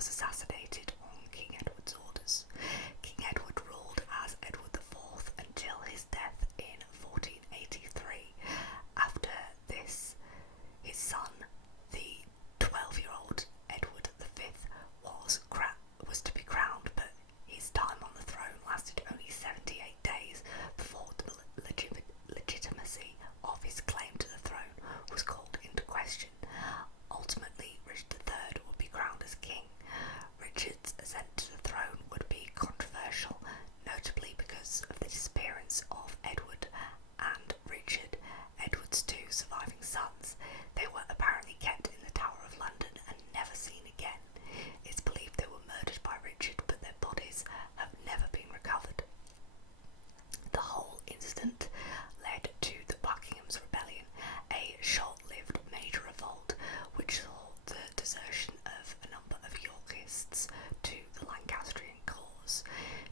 was assassinated on King Edward's orders. King Edward ruled as Edward IV until his death in 1483. After this, his son, the 12-year-old Edward V, was to be crowned, but his time on the throne lasted only 78 days before the legitimacy of his claim to the throne was called into question. Ultimately, Richard III would be crowned as king. Richard's ascent to the throne would be controversial, notably because of the disappearance of Edward and Richard, Edward's two surviving sons. They were apparently kept in the Tower of London and never seen again. It's believed they were murdered by Richard, but their bodies have never been recovered. The whole incident led to the Buckingham's Rebellion, a short-lived major revolt which saw the desertion of a number of Yorkists to the Lancastrian cause.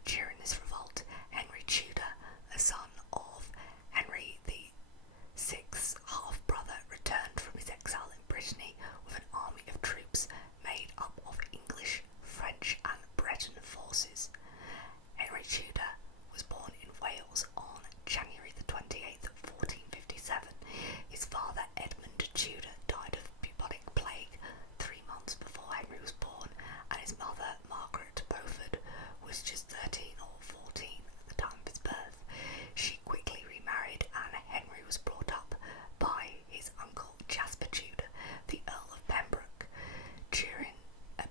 During this revolt, Henry Tudor, a son of Henry VI's half-brother, returned from his exile in Brittany with an army of troops made up of English, French and Breton forces. Henry Tudor was born in Wales on January the 28th, 1457. His father, Edmund Tudor, died of bubonic plague 3 months before Henry was born, and his mother, Margaret Beaufort, was just 13 or 14 at the time of his birth. She quickly remarried, and Henry was brought up by his uncle Jasper Tudor, the Earl of Pembroke. During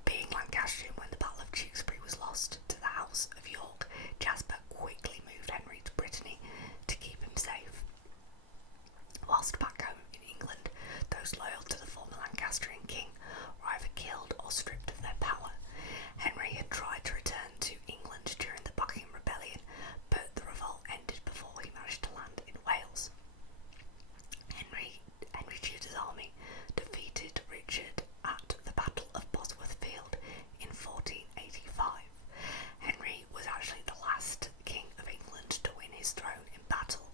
being Lancastrian when the Battle of Tewkesbury was lost to the House of York, Jasper quickly moved Henry to Brittany to keep him safe. Whilst back home in England, those loyal to the former Lancastrian king were either killed or stripped of their power. Henry had tried to return to England during the Buckingham Rebellion, but the revolt ended before he managed to land in Wales. Henry Tudor's army defeated Richard at the Battle of Bosworth Field in 1485. Henry was actually the last king of England to win his throne in battle.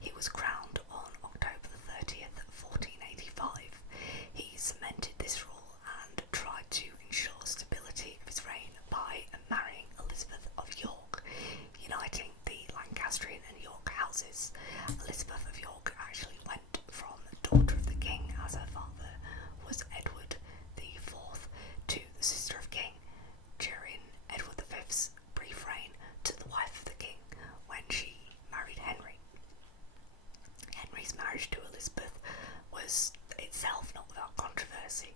He was crowned on October the 30th, 1485. He cemented this rule and tried to ensure stability of his reign by marrying Elizabeth of York, uniting the Lancastrian and York houses. Elizabeth of York actually went from daughter of the king, as her father was Edward IV, to the sister of king during Edward V's brief reign, to the wife of the king when she married Henry. Henry's marriage to Elizabeth was itself not without controversy.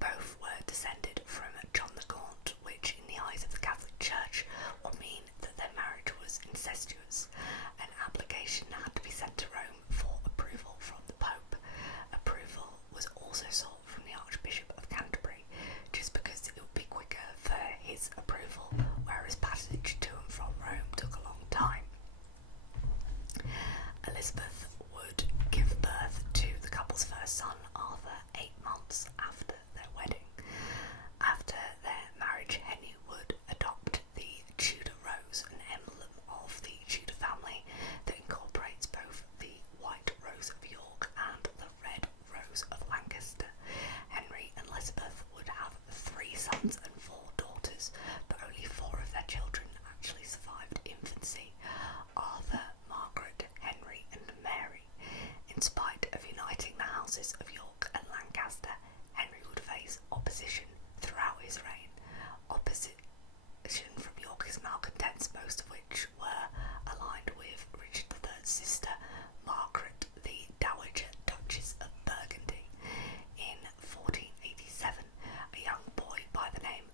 Both were descended from John the Gaunt, which in the eyes of the Catholic Church would mean that their marriage was incestuous. An application had to be sent to Rome for approval from the Pope. Approval was also sought from the Archbishop of Canterbury, just because it would be quicker for his approval, whereas passage to and from Rome took a long time. Elizabeth would give birth to the couple's first son, Arthur, 8 months after their wedding. After their marriage, Henry would adopt the Tudor Rose, an emblem of the Tudor family that incorporates both the white rose of York and the red rose of Lancaster. Henry and Elizabeth would have 3 sons and 4 daughters, but only 4 of their children actually survived infancy: Arthur, Margaret, Henry and Mary. In spite of uniting the houses of York and Lancaster, Henry would face opposition throughout his reign. Opposition from Yorkist malcontents, most of which were aligned with Richard III's sister, Margaret, the Dowager Duchess of Burgundy. In 1487, a young boy by the name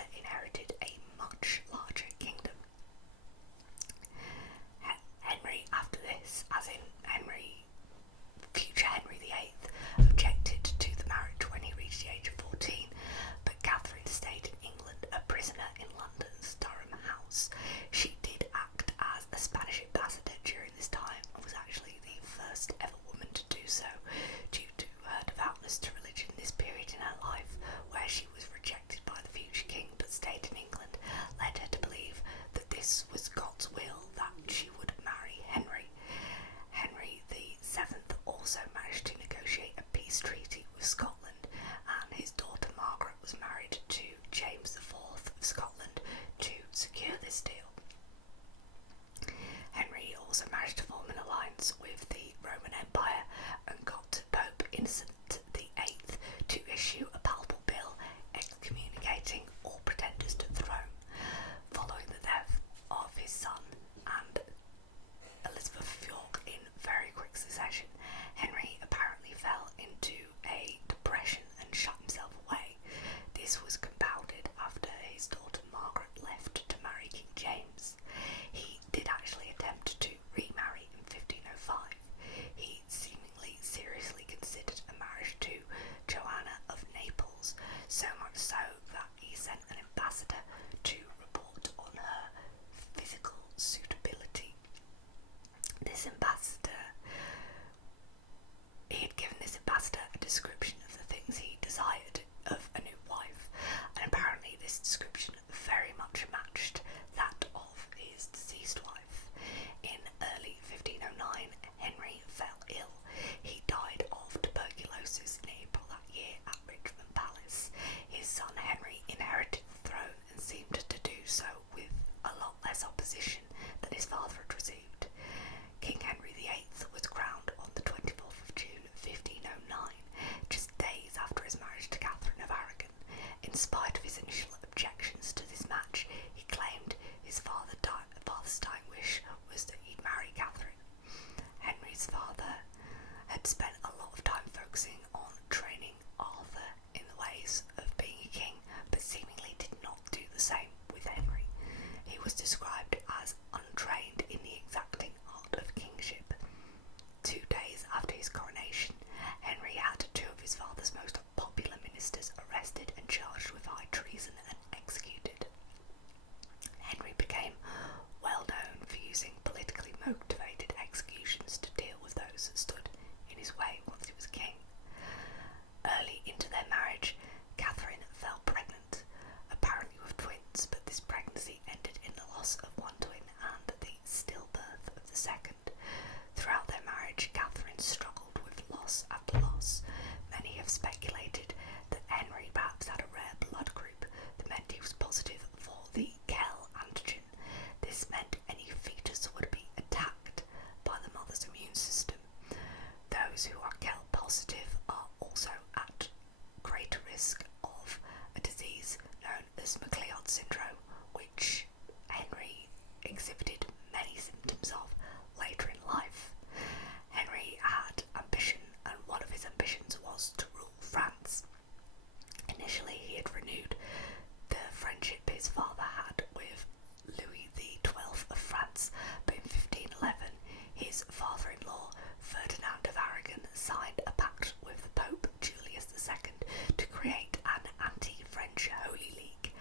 ambassador inherited a much larger kingdom. Henry, after this, as in future Henry VIII, objected to the marriage when he reached the age of 14, but Catherine stayed in England, a prisoner in London's Durham House. She did act as a Spanish ambassador during this time and was actually the first ever woman to do so, due to her devoutness to religion. This period in her life, where she was rejected by the future king but stayed in England, led her to believe that this was God's will, that she would marry Henry. Henry VII also managed to negotiate a peace treaty with Scotland, and his daughter Margaret was married to James IV of Scotland to secure this deal. Henry also managed to form an alliance with the Roman Empire and got Pope Innocent VIII to issue a papal bill excommunicating all pretenders to the throne. Following the death of his son and Elizabeth of York in very quick succession, Henry apparently fell into a depression and shut himself away. This was compounded after his daughter Margaret left to marry King James. He did actually attempt to remarry in 1505. He seemingly seriously considered a marriage to Joanna of Naples, so much so that he sent an ambassador to report on her physical suitability. He had given this ambassador a description of the things he desired of a new wife, and apparently this description very much matched that of his deceased wife. In early 1509, Henry fell ill. He died of tuberculosis in April that year at Richmond Palace. His son Henry inherited the throne and seemed to do so with a lot less opposition than his father had received. King Henry VIII was crowned on the 24th of June 1509, just days after his marriage to Catherine of Aragon. In spite of his initial objections to this match, he claimed his father's dying wish was that he'd marry Catherine. Henry's father had spent a lot of time focusing on training Arthur in the ways of being a king, but seemingly did not do the same with Henry. He was described as untrained in the exacting art of kingship. 2 days after his coronation, Henry had 2 of his father's most popular ministers arrested and charged with high treason and executed. Henry became well known for using politically motivated executions to deal with those that stood in his way once he was king. Early into their marriage, Catherine fell pregnant, apparently with twins, but this pregnancy ended in the loss of one twin and the stillbirth of the second. Throughout their marriage, Catherine struggled with loss after loss. Many have speculated that Henry perhaps had a rare blood group that meant he was positive for the Kell antigen. This meant any fetus would be attacked by the mother's immune system. Those who are Kell positive are also at greater risk of a disease known as McLeod syndrome, which Henry exhibited many symptoms of later in life. Henry had ambition, and one of his ambitions was to rule France. Initially, he had renewed the friendship his father had with Louis XII of France, but in 1511, his father-in-law, Ferdinand of Aragon, signed a pact with the Pope Julius II to create an anti-French Holy League.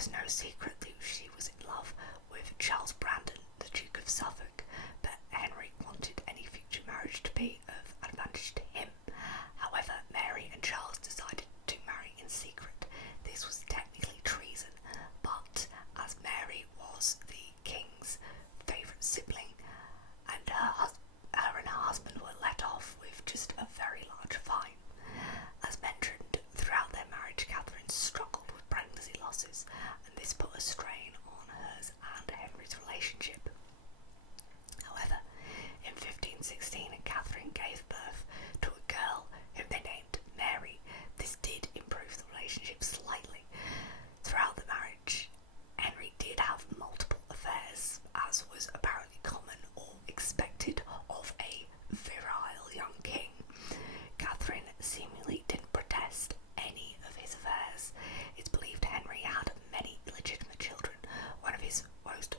was no secret that she was in love with Charles Brandon, the Duke of Suffolk, but Henry wanted any future marriage to be of advantage to him. However, Mary and Charles decided to marry in secret. This was technically treason, but as Mary was the king's favourite sibling, and her and her husband were let off with just a very large fine. As mentioned, throughout their marriage, Catherine struggled with pregnancy losses, and this put a strain on hers and Henry's relationship. However, in 1516, Catherine gave birth to a girl whom they named Mary. This did improve the relationship slightly. Throughout the marriage, Henry did have multiple affairs, as was apparently common or expected of a virile young king. Catherine seemingly didn't protest any of his affairs. It's believed Henry had many illegitimate children. One of his most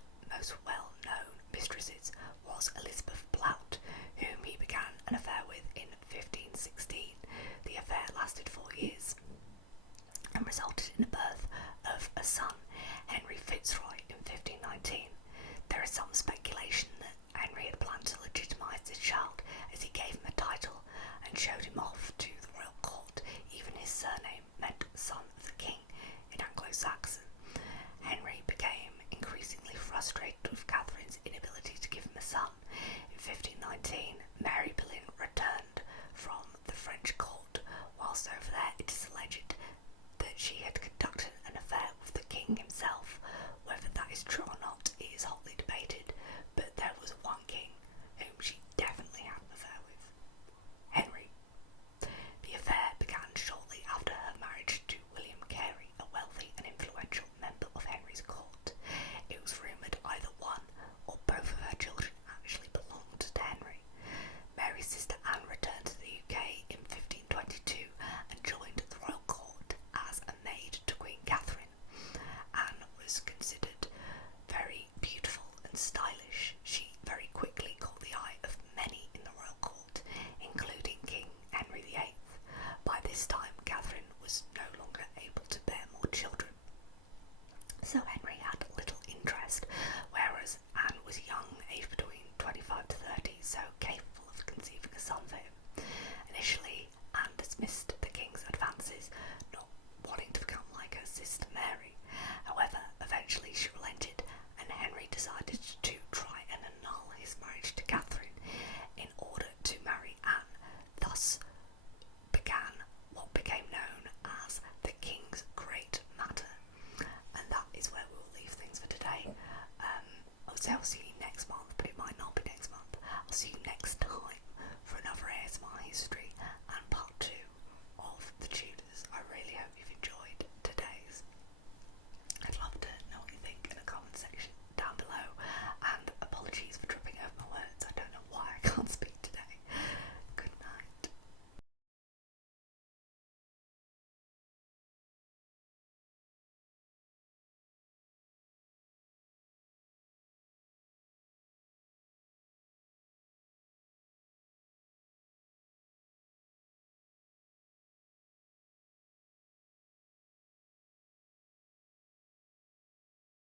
well-known mistresses was Elizabeth Blount, whom he began an affair with in 1516. The affair lasted 4 years and resulted in the birth of a son, Henry Fitzroy, in 1519. There is some